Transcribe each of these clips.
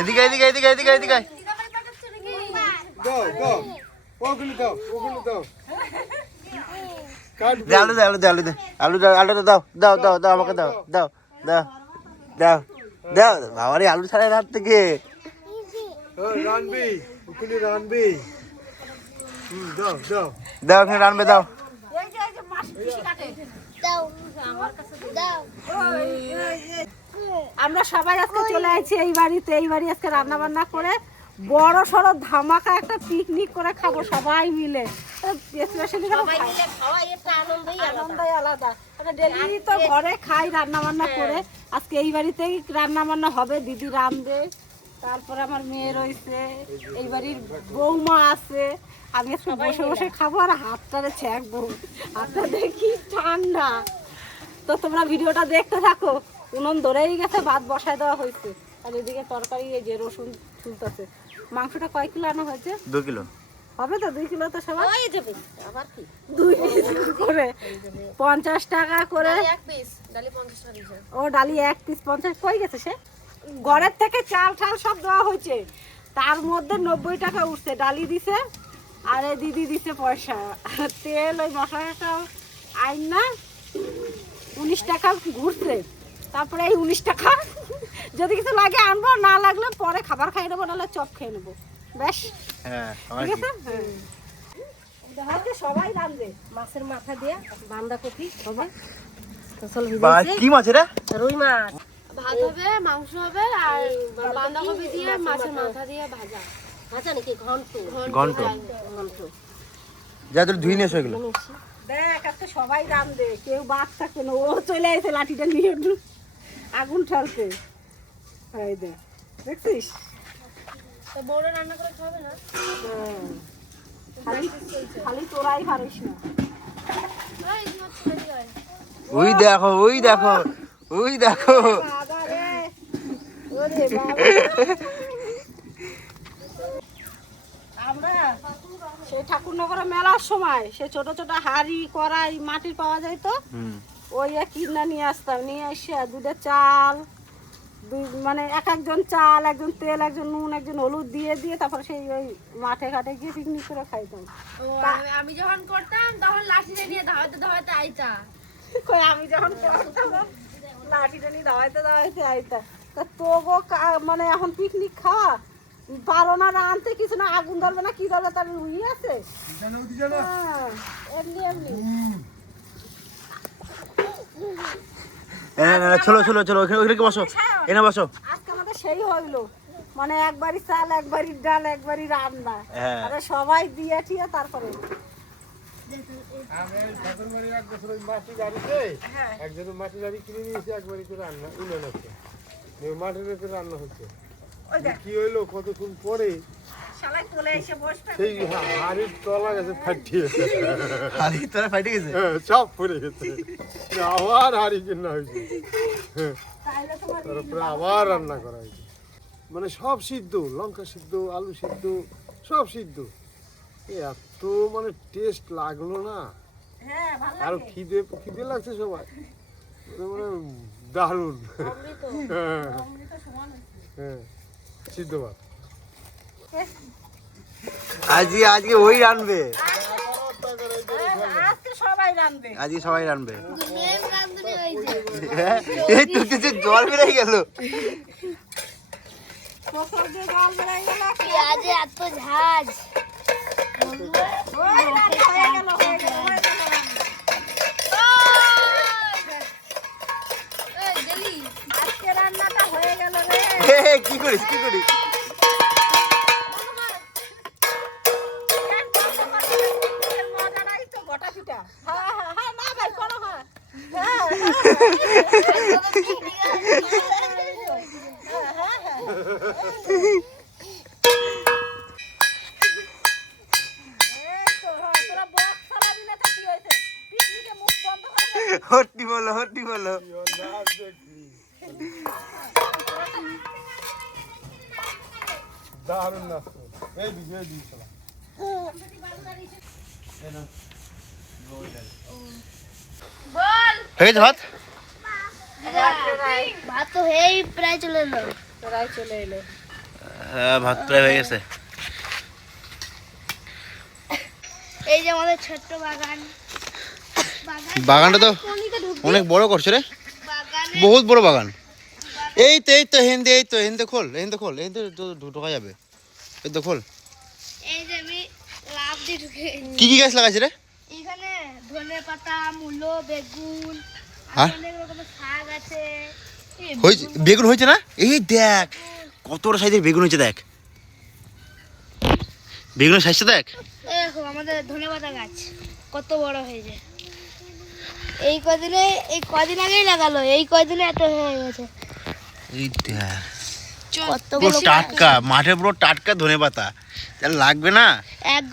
এদিকে এদিকে এদিকে এদিকে এদিকে। দাও দাও। ওগুলো দাও ওগুলো দাও। আলু দে আলু দে আলু দে। আলু দে আলু দাও দাও দাও দাও আমাকে দাও দাও দাও দাও দাও। বাবারে আলু ছাড়াই রাত থেকে। রানবি ওখানে রানবি। দাও দাও। দাও ওখানে রানবে দাও এই যে এই যে মাছ পিসি কাটে আমরা সবাই আজকে চলে আসছি এই বাড়িতে এই বাড়ি আজকে রান্না বান্না করে বড় সড়ো ধামাকা একটা পিকনিক করে খাব সবাই মিলে। স্পেশালি আনন্দই আলাদা। ডেলি তো ঘরে খাই রান্না বান্না করে। আজকে এই বাড়িতেই রান্না বান্না হবে দিদি রাঁধবে। তারপরে আমার মেয়ে রয়েছে এই বাড়ির বৌমা আছে। আমি একটু বসে বসে খাব আর হাতটা হাতটারে ছ্যাঁকবো হাতটা দেখি ঠান্ডা। তো তোমরা ভিডিওটা দেখতে থাকো। উনুন ধরেই গেছে ভাত বসায় দেওয়া হয়েছে। আর এদিকে তরকারি এই যে রসুন তুলতেছে। মাংসটা কয় কিলো আনা হয়েছে? দু কিলো। হবে তো দুই কিলো তো সবাই হয়ে যাবে আবার দুই পিস করে। পঞ্চাশ টাকা করে। এক পিস টাকা ও ডালি এক পিস পঞ্চাশ। কই গেছে সে? ঘরের থেকে চাল ঠাল সব দেওয়া হয়েছে। তার মধ্যে নব্বই টাকা উঠছে ডালি দিছে আর এই দিদি দিছে পয়সা। তেল ওই মশলাটা আইন না উনিশ টাকা ঘুরছে। তারপরে এই উনিশ টাকা যদি কিছু লাগে আনব না লাগলে পরে খাবার খাই নেব নাহলে চপ খেয়ে নেব। বেশ হ্যাঁ ঠিক আছে? হ্যাঁ। সবাই রাঁধবে মাছের মাথা দিয়ে বাঁধাকপি হবে কি মাছ রে? রুই মাছ। ভাত হবে মাংস হবে আর বাঁধাকপি দিয়ে মাছের মাথা দিয়ে ভাজা। ভাজা নাকি? ঘন্ট। ঘন্ট। ঘন্ট। যা তোর ধুই নিয়ে এসো এগুলো। দেখ আজকে সবাই রাঁধবে কেউ বাদ থাকবে না। ও চলে আসে লাঠিটা নিয়ে আগুন ঠালতে। এই দেখ দেখছিস? তো বউরা রান্না করে খাবে না? হ্যাঁ। খালি খালি তোরাই পারিস না। ওই দেখো ওই দেখো। ওই দেখো। বাবা রে ওরে বাবা আমরা সেই ঠাকুরনগরে মেলার সময় সে ছোট ছোট হাড়ি কড়াই মাটির পাওয়া যায় তো ওই কিনা নিয়ে আসতাম নিয়ে এসে দুধের চাল মানে এক একজন চাল একজন তেল একজন নুন একজন হলুদ দিয়ে দিয়ে তারপরে সেই ওই মাঠে ঘাটে গিয়ে পিকনিক করে খাইতাম। আমি- আমি যখন করতাম তখন লাঠি নিয়ে ধাওয়াতে ধাওয়াতে আইতা। আমি যখন করতাম লাঠিটা নিয়ে দাওয়াইতে দাওয়াইতে আইতা। তা তবু মানে এখন পিকনিক খাওয়া? পারো না আনতে কিছু না আগুন ধরবে না কি ধরবে তার রুই আছে? জানো দি জানো। হ্যাঁ, এমনি এমনি। এ, না, না, না, চলো চলো চলো ওখানে ওখানে বসো। এনে বসো। আজকে আমাদের সেই হইল। মানে একবারই চাল একবারই ডাল একবারই রান্না। হ্যাঁ। আরে সবাই দিয়ে ঠিয়ে তারপরে। একজনের মাটি গাড়ি কিনে নিয়েছি একবারই করে রান্না উনুন আছে। মাটির রান্না হচ্ছে। কি হইল কতক্ষণ পরে সেই হাড়ির তলা গেছে ফাটিয়ে হ্যাঁ, সব পড়ে গেছে। আবার হাড়ি কিনা হয়েছে। হ্যাঁ, তারপরে আবার রান্না করা হয়েছে। মানে সব সিদ্ধ লঙ্কা সিদ্ধ আলু সিদ্ধ সব সিদ্ধ। এত মানে টেস্ট লাগল না। হ্যাঁ আর খিদে খিদে লাগছে সবাই মানে দারুণ। হ্যাঁ। হ্যাঁ সিদ্ধ ভাত। আজকে আজকে ওই রানবে আজকে সবাই রানবে হ্যাঁ? এই তো যে জল বেড়ে গেল। কোথাও দিয়ে জল বেড়ে গেল। পেঁয়াজে এত ঝাঁজ। কি করিস কি করিস? হয়ে গেছে ভাত? ভাত তো হয়েই প্রায় চলে এলো। প্রায় চলে এলো। হ্যাঁ ভাত প্রায় হয়ে গেছে। এই যে আমাদের ছোট্ট বাগান। বাগান বাগানটা তো অনেক বড় করছে রে। বহুত বড় বাগান। এই তো এই তো হিন্দি এই তো হিন্দি খোল হিন্দি খোল হিন্দি ঢোকা যাবে। এই তো খোল। এই যে আমি লাভ কি কি গাছ লাগাইছে রে? এখানে ধনে পাতা মূলো বেগুন হ্যাঁ? হয়েছে বেগুন হয়েছে না? এই দেখ কত বড় সাইজের বেগুন হয়েছে দেখ। বেগুনের সাইজটা দেখ। দেখো আমাদের ধনে পাতা গাছ কত বড় হয়েছে। এই কদিনে এই কদিন আগেই লাগালো এই কদিনে এত হয়ে গেছে। এই দেখ। কত পুরো টাটকা মাঠে পুরো টাটকা ধনে পাতা তাহলে লাগবে না? এক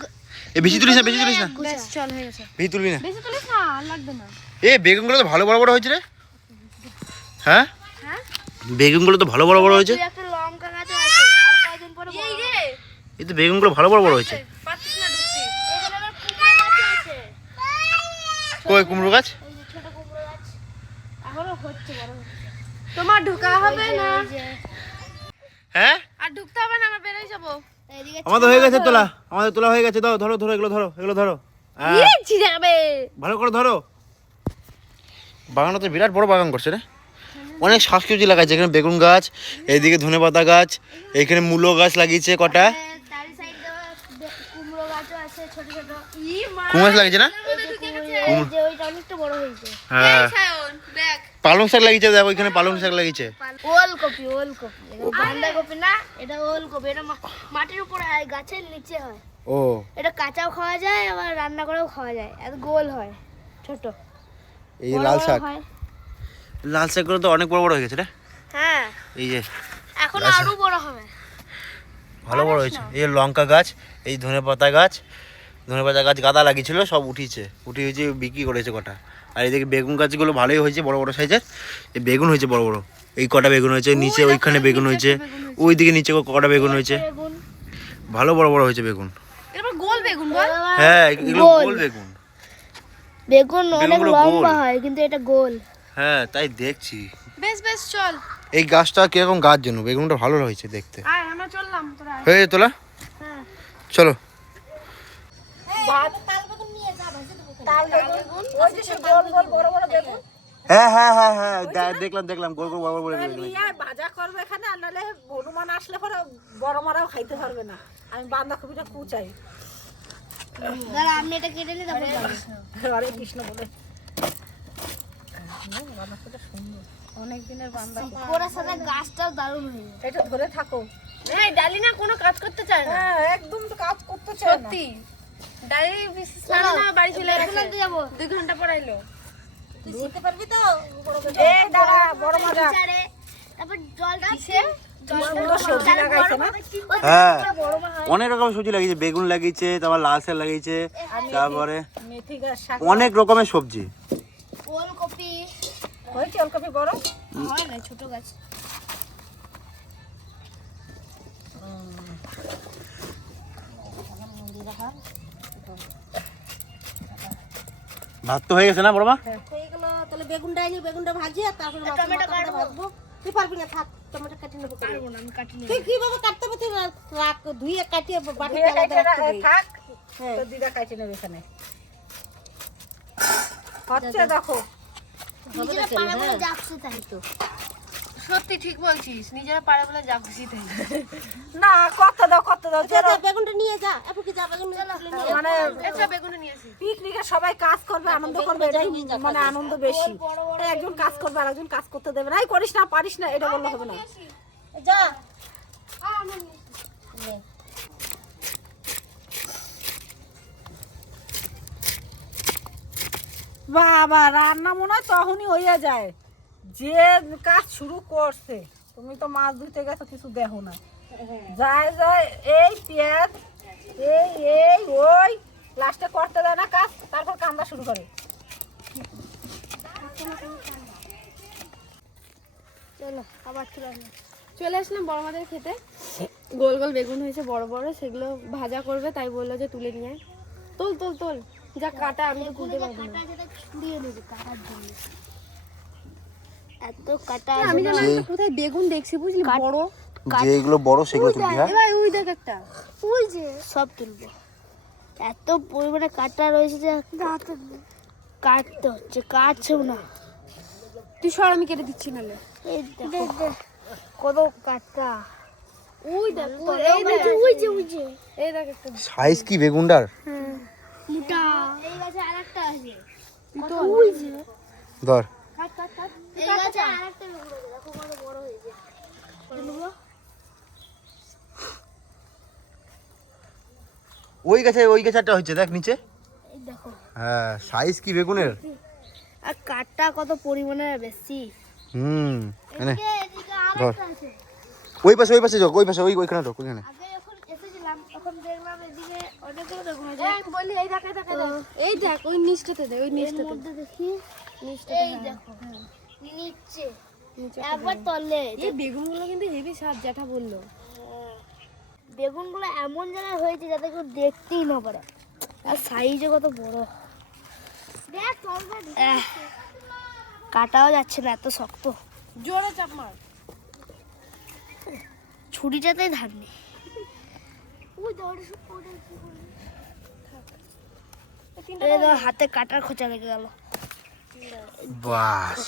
এ বেশি তুলিস না বেশি তুলিস না। চল বেশি তুলবি না? বেশি তুলিস না লাগবে না। এ বেগুনগুলো তো ভালো বড় বড় হয়েছে রে। হ্যাঁ? বেগুনগুলো তো ভালো বড় বড় হয়েছে। তুই একটা লঙ্কা গাছ আছে আর কয়দিন পরে বড় হবে। এই তো বেগুনগুলো ভালো বড় বড় হয়েছে। এখানে কুমড়ো গাছ কই কুমড়ো গাছ? এই যে ছোট কুমড়ো গাছ। এখনও হচ্ছে বড় হচ্ছে। তোমার ঢোকা হবে না। হ্যাঁ? আর ঢুকতে হবে না আমরা বেরোয় যাব। আমাদের হয়ে গেছে তোলা। আমাদের তোলা হয়ে গেছে। দাও ধরো ধরো এগুলো ধরো এগুলো ধরো। হ্যাঁ। ভালো করে ধরো। বাগানটা তো বিরাট বড় বাগান করছে রে। অনেক শাকসবজি লাগাইছে এখানে বেগুন গাছ এইদিকে ধনে পাতা গাছ এখানে মূলো গাছ লাগিয়েছে কটা। কুমড়ো গাছও আছে ছোট ছোট। কুমড়ো গাছ লাগিয়েছে না? হ্যাঁ। পালং শাক লাগিয়েছে দেখো এখানে পালং শাক লাগিয়েছে। ওলকপি ওলকপি। এটা বাঁধাকপি না এটা ওলকপি। এটা মাটির উপরে হয় গাছের নিচে হয়। ও। এটা কাঁচাও খাওয়া যায় আবার রান্না করেও খাওয়া যায়। এত গোল হয় ছোট। এই লাল শাক। লাল শাকগুলো তো অনেক বড় বড় হয়ে গেছে রে হ্যাঁ। এই যে এখন আরও বড় হবে। ভালো বড় হয়েছে। এই যে লঙ্কা গাছ এই ধনে পাতা গাছ ধনে পাতা গাছ গাদা লাগিয়েছিল সব উঠিয়েছে। উঠিয়ে হয়েছে বিক্রি করেছে কটা। আর এদিকে বেগুন গাছগুলো ভালোই হয়েছে বড় বড় সাইজের। এই বেগুন হয়েছে বড় বড়। এই কটা বেগুন হয়েছে নিচে ওইখানে বেগুন হয়েছে। ওই দিকে নিচে কটা বেগুন হয়েছে? ভালো বড় বড় হয়েছে বেগুন। এরপর গোল বেগুন বল হ্যাঁ এগুলো গোল। গোল বেগুন। বেগুন অনেক লম্বা হয় কিন্তু এটা গোল। হ্যাঁ তাই দেখছি। বেশ বেশ চল। এই গাছটা কীরকম গাছ যেন? বেগুনটা ভালো হয়েছে দেখতে। আয় আমরা চললাম তোরা হয়ে তোলা? হ্যাঁ। চলো। বড় হ্যাঁ হ্যাঁ হ্যাঁ হ্যাঁ দেখলাম দেখলাম গোল গোল বড় বড় ভাজা করবে এখানে আর নাহলে হনুমান আসলে পরে বড় মারাও খাইতে পারবে না। আমি বাঁধাকপিটা কুচাই। দাঁড়া আমি এটা কেটে নিই তারপর। হরে কৃষ্ণ বলে। অনেক দিনের বাঁধাকপি ওর সাথে গাছটাও দারুণ হয়ে এটা ধরে থাকো। এই ডালি না কোনো কাজ করতে চায় না। হ্যাঁ একদম তো কাজ করতে চায় না। সত্যি। ডালি বিশেষ না বাড়ি চলে গেছে। যাব। দুই ঘণ্টা পর আইলো। এই দাঁড়া বড় মজা। তারপর জলটা হ্যাঁ। অনেক রকমের সবজি লাগিয়েছে বেগুন লাগিয়েছে তারপর লাল শাক লাগিয়েছে তারপরে মেথি গাছ শাক অনেক রকমের সবজি। ওলকপি। হয়েছে ওলকপি বড়? হয় না ছোট গাছ। ভাত তো হয়ে গেছে না বড় মা? হয়ে গেল তাহলে বেগুনটা বেগুনটা ভাজি আর তারপরে। ভাজবো। তুই পারবি না থাক। টমেটো কাটি নেব। পারব না আমি কাটি নেব। তুই কীভাবে কাটতে হবে? তুই রাখ ধুয়ে কাটিয়ে বাটিতে আলাদা রাখতে থাক। তো দিদা কাইটে নেবে এখানে। হচ্ছে দেখো। নিজেরা পাড়া বলে যাচ্ছে তাই তো। সত্যি ঠিক বলছিস নিজেরা পারে বলে যা খুশি তাই। না কত দাও কত দাও যা, বেগুনটা নিয়ে যা এরপর কি যা বেগুন নিয়ে মানে আচ্ছা বেগুন নিয়ে আসি। পিকনিকে সবাই কাজ করবে আনন্দ করবে এটাই মানে আনন্দ বেশি। একজন কাজ করবে আর একজন কাজ করতে দেবে না। করিস না পারিস না এটা বললে হবে না। যা। বাবা রান্না মনে হয় তখনই হইয়া যায়। যে কাজ শুরু করছে তুমি তো মাছ ধুতে গেছো কিছু দেখো না। যায় যায় এই পেঁয়াজ এই এই ওই লাস্টে করতে দেয় না কাজ তারপর কান্দা শুরু করে। চলো আবার চলে আসলাম। চলে আসলাম বড় মাদের খেতে। গোল গোল বেগুন হয়েছে বড় বড় সেগুলো ভাজা করবে তাই বলল যে তুলে নিয়ে। তোল তোল তোল। যা কাটা আমি তো এখানে পারব না কাটা আছে তা ছুড়িয়ে নেবে কাটার জন্য এত কাটা আমি জানি। কোথায় বেগুন দেখছি বুঝলি? বড়। যেগুলো বড় সেগুলো তুলবি হ্যাঁ? এ ভাই ওই দেখ একটা। ওই যে সব তুলবো। এত পরিমাণে কাটা রয়েছে যে কাটতে হচ্ছে কাটছেও না। তুই সর আমি কেটে দিচ্ছি নালে এই দেখো। কত কাটা। ওই দেখ এই দেখ। ওই যে ওই যে। এই দেখ একটা। সাইজ কি বেগুনটার? মোটা। এই গাছে আরেকটা আছে। কত ওই যে। ধর। এই গাছে আরেকটা দেখো ওই গাছে ওই গাছে একটা হচ্ছে দেখ নিচে। হ্যাঁ সাইজ কি বেগুনের? আর কাটা কত পরিমাণে বেশি। হুম এনে। আছে। ওই পাশে ওই পাশে যোগ ওই পাশে ওই ওইখানে ঢোক ওইখানে। এই দেখ দেখ দেখ। ওই নিচটাতে দে ওই নিচটাতে দেখি। এই দেখো। নিচে। একবার তলে। এই বেগুনগুলো কিন্তু হেভি স্বাদ জ্যাঠা বলল। বেগুনগুলো এমন জায়গায় হয়েছে যাতে কেউ দেখতেই না পারে। আর সাইজে কত বড়। কাটাও যাচ্ছে না এত শক্ত। জোরে চাপ মার। ছুরিটাতেই ধার নেই হাতে কাটার খোঁচা লেগে গেল। বাস।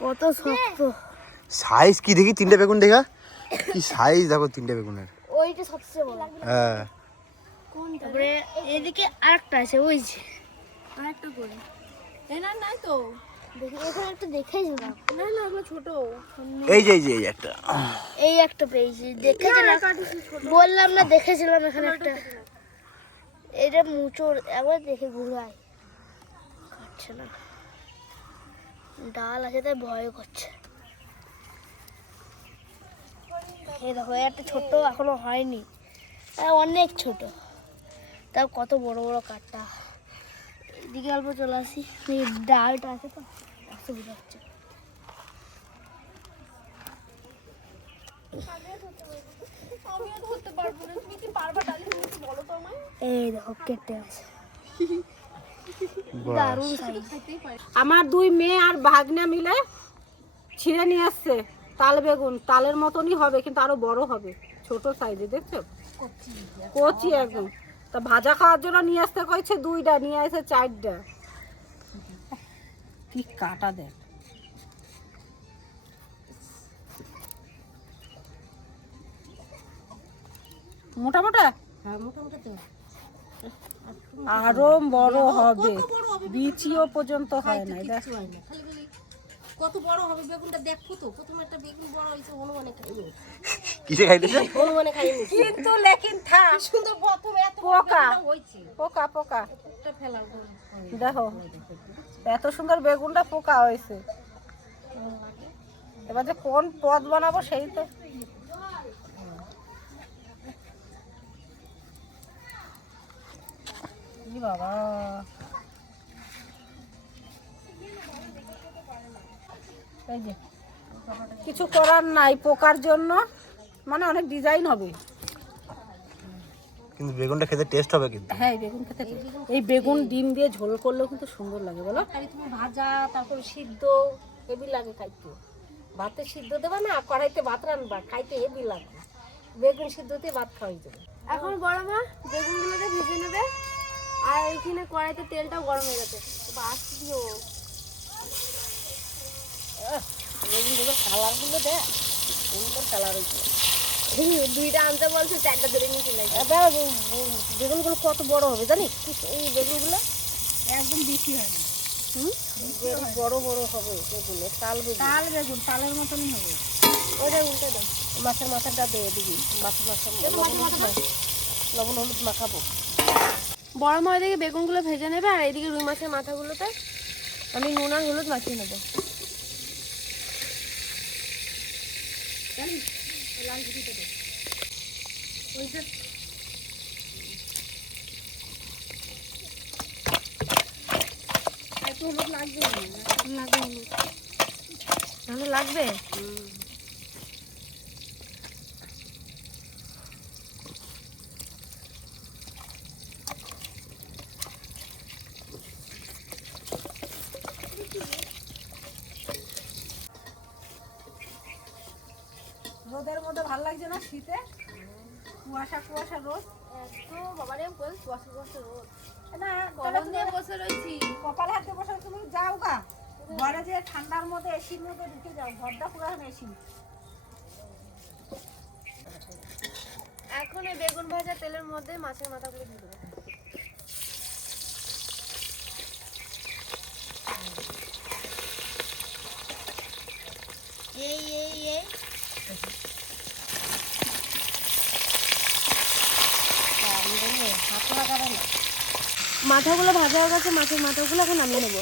কত শক্ত। সাইজ কি দেখি? তিনটে বেগুন দেখা? কি সাইজ দেখো তিনটে বেগুনের? ওইটা সবচেয়ে বড়। হ্যাঁ। তারপরে এদিকে আরেকটা আছে ওই যে। আরেকটা করে। এই নাই তো। দেখি এখানে একটা দেখেছিলাম না না ওগুলো এই যে এই যে এই একটা। এই একটা পেয়েছি। দেখেছিলাম। বললাম না দেখেছিলাম এখানে একটা। এটা মুচোর একবার দেখে ঘুরাই কাটছে না। ডাল আছে তাই ভয় করছে। এই দেখো একটা ছোট এখনও হয়নি। অনেক ছোট। তাও কত বড় বড় কাঠটা। এদিকে অল্প চলে আসি। এই ডালটা আছে তো অসুবিধা হচ্ছে। এই দেখো কেটে আছে। আমার দুই মেয়ে আর ভাগ্না মিলে ছিঁড়ে নিয়ে আসছে তাল বেগুন। তালের মতনই হবে কিন্তু আরও বড় হবে। ছোট সাইজে দেখছ? কচি একদম। তা ভাজা খাওয়ার জন্য নিয়ে আসতে কইছে দুইটা নিয়ে আসে চারটা। কি কাটা দেখ। মোটা মোটা? হ্যাঁ আরও বড় হবে। বিচিও পর্যন্ত হয় না দেখ। হয় না। খালি বলি কত বড় হবে বেগুনটা দেখো তো প্রথমে একটা বেগুন বড় হয়েছে হনুমানে খাইনি কিসে খাইতেছে? হনুমানে খাইনি কিন্তু লেকিন থা সুন্দর প্রথমে এত পোকা। হয়েছে। পোকা পোকা। একটা ফেলা দেখো এত সুন্দর বেগুনটা পোকা হয়েছে। এবার যে কোন পদ বানাবো সেই তো। বাবা। এই যে কিছু করার নাই পোকার জন্য মানে অনেক ডিজাইন হবে। কিন্তু বেগুনটা খেতে টেস্ট হবে কিন্তু। হ্যাঁ এই বেগুন খেতে এই বেগুন ডিম দিয়ে ঝোল করলেও কিন্তু সুন্দর লাগে বলো? তুমি ভাজা তারপর সিদ্ধ হেভি লাগে খাইতে। ভাতে সিদ্ধ দেবা না কড়াইতে ভাত রান্নবা খাইতে হেভি লাগে। বেগুন সিদ্ধতে ভাত খাওয়াই যাবে। এখন বড় মা বেগুনগুলোকে ভেজে নেবে। আর এখানে কড়াইতে তেলটাও গরম হয়ে গেছে। বাস দিও। বেগুনগুলো কালারগুলো দেখ সুন্দর কালার হয়েছে। দুইটা আনতে বলছে চারটা ধরে নিয়ে চলে এবার বেগুনগুলো কত বড় হবে জানিস? এই বেগুনগুলো একদম বেশি হয় না বড় বড় হবে বেগুন তাল বেগুন। তাল বেগুন তালের মতনই হবে। ওটা উল্টে দাও মাছের মাথাটা দিয়ে দিবি মাছের মাথা লবণ হলুদ মাখাবো। বড় মা এদিকে বেগুনগুলো ভেজে নেবে আর এদিকে রুই মাছের মাথাগুলোতে আমি নুন আর হলুদ মাখিয়ে নেব। লাগবে রোদের মধ্যে ভালো লাগছে না শীতে কুয়াশা কুয়াশা রোদ তো বাবারে বল বসে বসে রোদ না কলম দিয়ে বসে রয়েছি কপাল হাতে বসে তুমি যাও গা ঘরে ঠান্ডার মধ্যে এসির মধ্যে ঢুকে যাও ঘরটা পুরো এসি। এখন এই বেগুন ভাজা তেলের মধ্যে মাছের মাথাগুলো দিয়ে দেবো। এই এই এই। মাথাগুলো ভাজা হয়ে গেছে মাছের মাথাগুলো এখন নামিয়ে নেব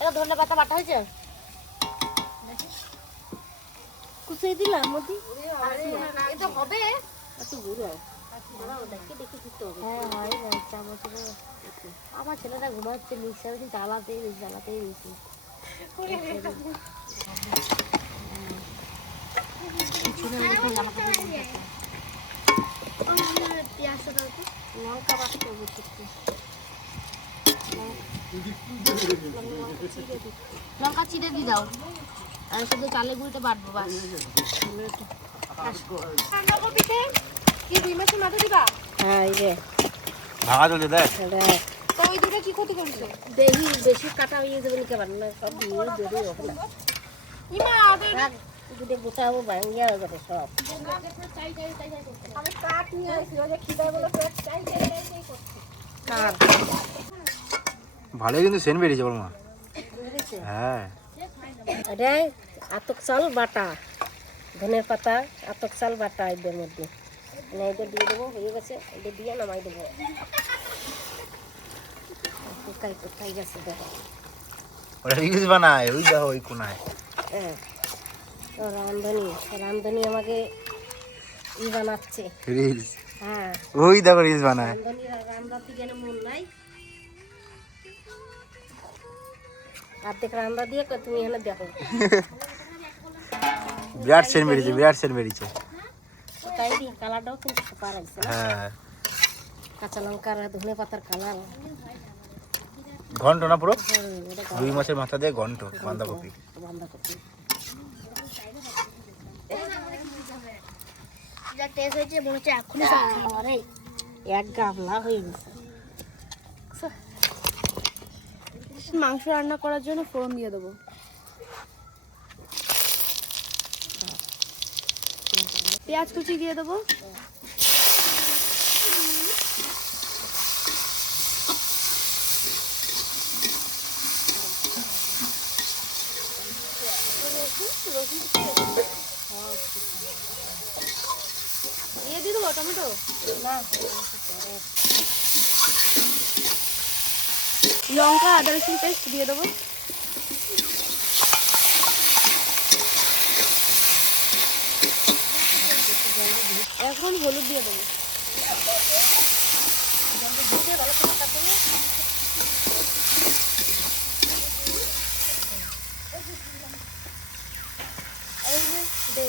এটা ধনে পাতা বাটা হয়েছে কুচিয়ে দিলাম মধ্যে এটা হবে? হ্যাঁ হয় আমার ছেলেটা ঘুমাচ্ছে মিক্সার জ্বালাতেই রয়েছে জ্বালাতেই তো। লঙ্কা একটু। লঙ্কা চিড়ে দিয়ে দাও। আর শুধু চালের গুঁড়িতে বাটবো বাস। কি দুই মাছের মাথা দিবা হ্যাঁ এই যে। ভাঙা চলছে দেখ। তো ওই দুটো কি ক্ষতি করছে? দেখি বেশি কাটা হয়ে যাবে নাকি আবার? না সব দিয়ে বেরিয়ে হবে না। ইমা ওদের যদি গোটাবো ভাঙিয়া হয়ে যাবে সব। আমি কাঠ নিয়ে আসি ওই যে খিদে বলে পেট চাই চাই চাই চাই করছে। ভালোই কিন্তু সেন বেরিয়েছে বল মা। হ্যাঁ। এটাই আতক চাল বাটা ধনের পাতা আতক চাল বাটা এদের মধ্যে। মানে এটা দিয়ে দেবো হয়ে গেছে এটা দিয়ে নামাই দেবো। কোথায় কোথায় গেছে দেখো। ওটা রিলস বানায় ওই দেখো ওই কোনায়। হ্যাঁ। রান্ধনি আমাকে ই বানাচ্ছে। রিলস? হ্যাঁ। ওই দেখো রিলস বানায়। রান্নার থেকে মন নাই। অর্ধেক রান্না দিয়ে তুমি এখানে দেখো। বিরাট সেন বেরিয়েছে বিরাট সেন বেরিয়েছে। তাই দিই কালারটাও কিন্তু পারাইছে না হ্যাঁ। কাঁচা লঙ্কার ধনে পাতার কালার। ঘন্ট না পুরো? রুই মাছের মাথা দিয়ে ঘন্ট বাঁধাকপি। বাঁধাকপি। যা টেস্ট হয়েছে মনে হচ্ছে এখনই এক গাবলা হয়ে গেছে। মাংস রান্না করার জন্য ফোড়ন দিয়ে দেবো। পেঁয়াজ কুচি দিয়ে দেবো। দিয়ে দিয়ে দেবো টমেটো? লঙ্কা, আদা, রসুন পেস্ট দিয়ে দেবো। এখন হলুদ দিয়ে দেবো।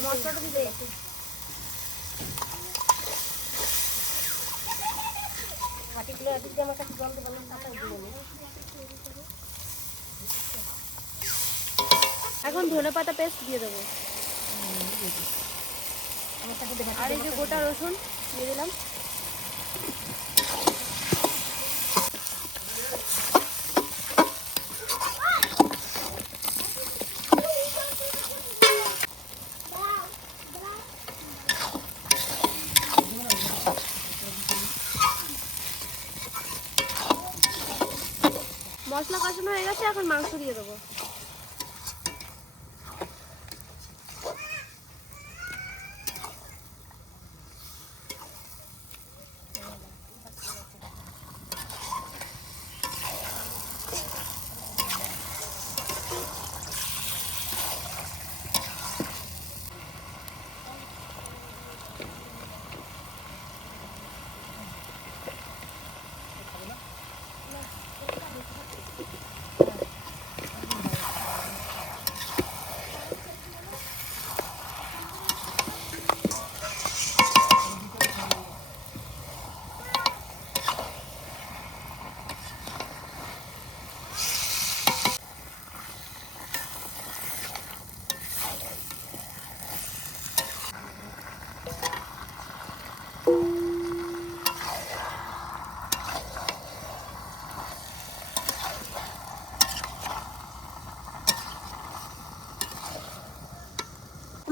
মশলাটা দিয়ে এদিক দিয়ে আমার কাছে জল দেবো না। তাতে দিয়ে নেব। এখন ধনে পাতা পেস্ট দিয়ে দেবো। আর এই যে গোটা রসুন দিয়ে দিলাম। মশলা কষানো হয়ে গেছে, এখন মাংস দিয়ে দেবো।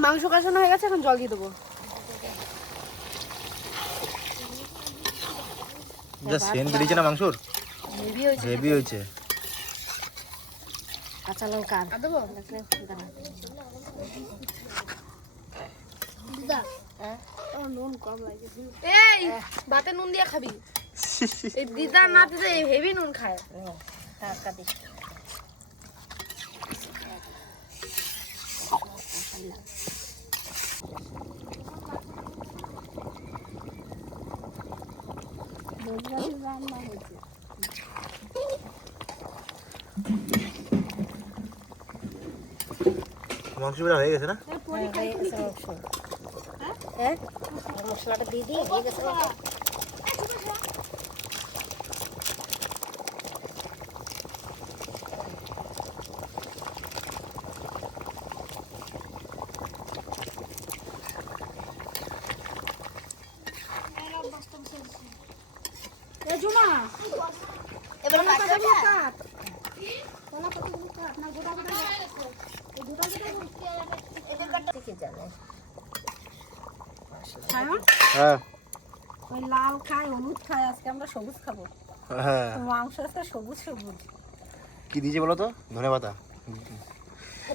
মাংস কষানো হয়ে গেছে এখন জল দিয়ে দেবো। যা সেন বেরিয়েছে না মাংসর? হেভি হয়েছে। কাঁচা লঙ্কা। আর দেবো? নুন কম লাগে এই ভাতে নুন দিয়ে খাবি। এই দিদা না দিদা হেভি নুন খায়। টাকা দিস বেরা হয়ে গেছে না? হয়ে? হ্যাঁ? মশলাটা দিয়ে দিয়ে গেছে মাংস। এবার কাটা যায়? কে জানে সায়ন হ্যাঁ ওই লাল খায় হলুদ খায় আজকে আমরা সবুজ খাব। হ্যাঁ। মাংস আছে সবুজ সবুজ। কি দিয়েছে বলো তো? ধনে পাতা।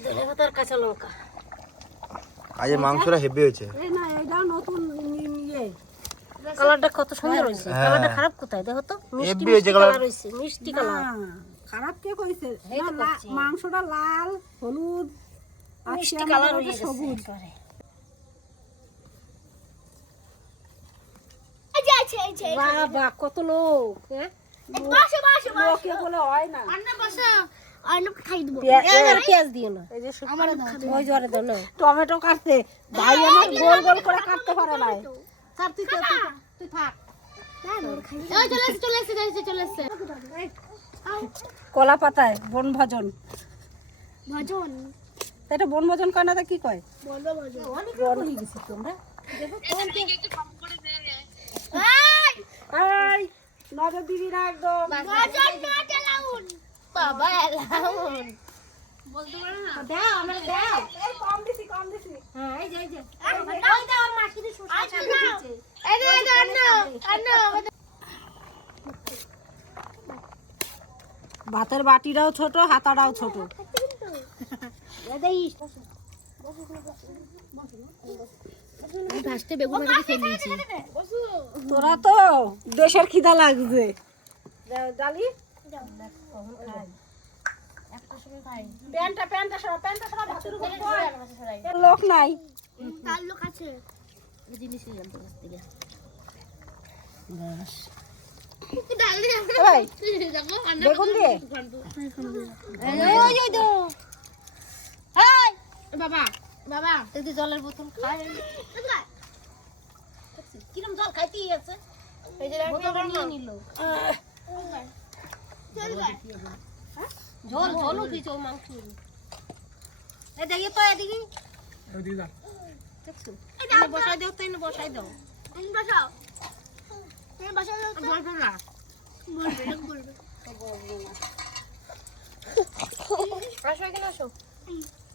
ধনে পাতা আর কাঁচা লঙ্কা। আজের মাংসটা হেভি হয়েছে। না এটাও নতুন ইয়ে। কালারটা কত সুন্দর হয়েছে। হ্যাঁ। কালারটা খারাপ কোথায়? দেখো তো মিষ্টি মিষ্টি কালার হয়েছে মিষ্টি কালার খারাপ কে কইছে। মাংসটা লাল হলুদ আর মিষ্টি কালার হয়ে গেছে সবুজ। এই যে। বাবা কত লোক হ্যাঁ? বসো, বসো। লোকে বলে হয় না। বসো। টমেটো কাটতে। ভাই আমার গোল গোল করে কাটতে পারে না তুই থাক। কলা পাতায় বন ভজন। ভজন। এটা বন ভজন কয় না কি কয়। রন হয়ে গেছি তোমরা। এই, এই নজর দিবি না একদম ভজন not allowed। বাবা allowed। দাও আমরা দাও এই কম দিছি কম দিছি হ্যাঁ এই যে এই দাও, ওর মাসি দিয়ে শসা আচ্ছা, এই যে, এই যে, আনো, আনো, ভাতের বাটিটাও ছোট হাতাটাও ছোট ফার্স্টে বেগুন ভাজি খেয়ে নিয়েছি তোরা তো দেশের খিদা লাগছে ডালি। লোক নাই তার লোক আছে। বেগুন দিয়ে বাবা বাবা যদি জলের বোতল খায়। কিরম জল খাইতেই আছে? এই যে দেখো, বোতলটা নিয়ে নিল। ঝোল ঝোল উঠিছে ওই মাংস এই দেখি তো এদিকে। বসাই দাও তো বসাই দাও। বসাও। বলব না বলবে বলবে। আসো এখানে আসো।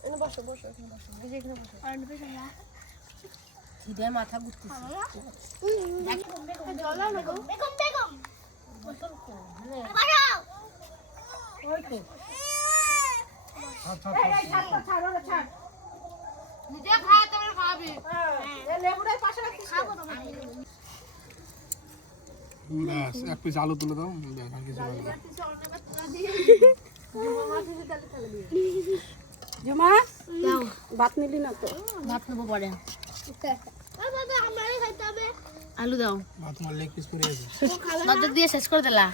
এনে বসো বসো এখানে বসো। এই যে এখানে বসো। আর বসো খিদে মাথা ঘুরতেছে জল আনো গো বেগম বেগম বোতল কো মানে বসাও ওই তো নিজে খাওয়া তোমার পাশে রাখিস খাব তোমার ব্যাস এক পিস আলু তুলে দাও আর কিছু। জমা? ভাত নিলি না তো? ভাত নেব পরে। হবে। আলু দাও। ভাত তোমার লেগ পিস করে আছে। নজর দিয়ে শেষ করে দিলা।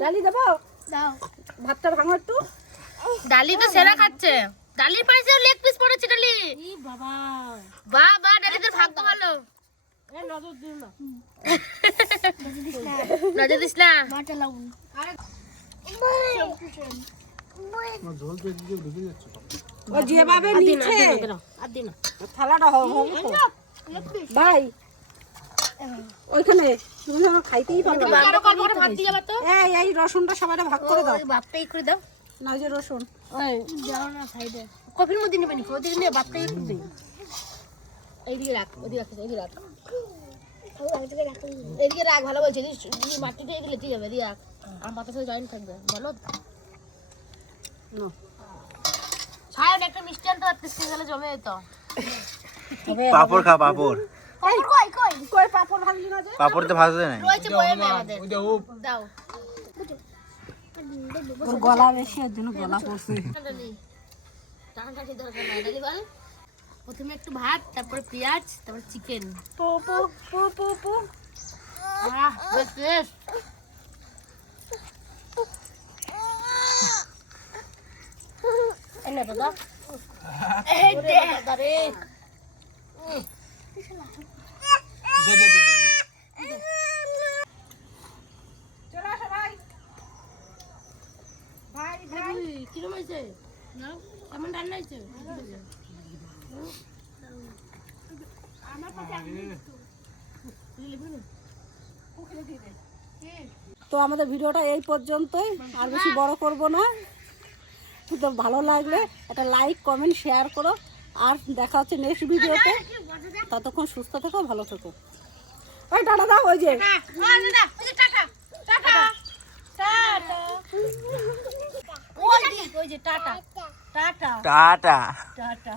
ডালি দেবো? দাও। ভাতটা ভাঙো একটু। ডালি তো সেরা খাচ্ছে ডালির পাশে লেগ পিস পড়েছে ডালি বাবা বাবা ডালিদের ভাগ্য ভালো নজর দিও না নজর দিস না যাচ্ছে ও যেভাবে দিন থালাটা হোক ভাই ওইখানে তুমি খাইতেই এই এই রসুনটা সবাই ভাগ করে দাও ওই ভাতটাই করে দাও না যে রসুন। যাও কফির মধ্যে নেবে নাকি ওদিকে নিয়ে করে দিই। এইদিকে রাখ ওদিকে রাখ এইদিকে রাখ। এদিকে রাখ ভালো বলছে। মাটিতে এদিকে লেটে যাবে এদিকে রাখ। আমার পাতার সাথে জয়েন্ট থাকবে বলো। সায়ন একটা মিষ্টি আনতে পারতিস গেলে জমে যেত। পাপড় খা পাপড়। কই কই কই? কই পাপড় তো ভাজতে নাই। দাও। ওর গলা বেশি ওর জন্য গলা পড়ছে। ডালি টানাটা কি দরকার নাই ডালি বল প্রথমে একটু ভাত তারপরে পেঁয়াজ তারপরে চিকেন পু পু পু দাদা। চলো সবাই ভাই ভাই কিরম হয়েছে? কেমন রান্না হয়েছে? তো আমাদের ভিডিওটা এই পর্যন্তই। আর বেশি বড় করব না। তো ভালো লাগলে একটা লাইক কমেন্ট শেয়ার করো। আর দেখা হচ্ছে নেক্সট ভিডিওতে ততক্ষণ সুস্থ থেকো ভালো থেকো। ওই টাটা দাও ওই যে। ওই যে টাটা। টাটা। টাটা। টাটা।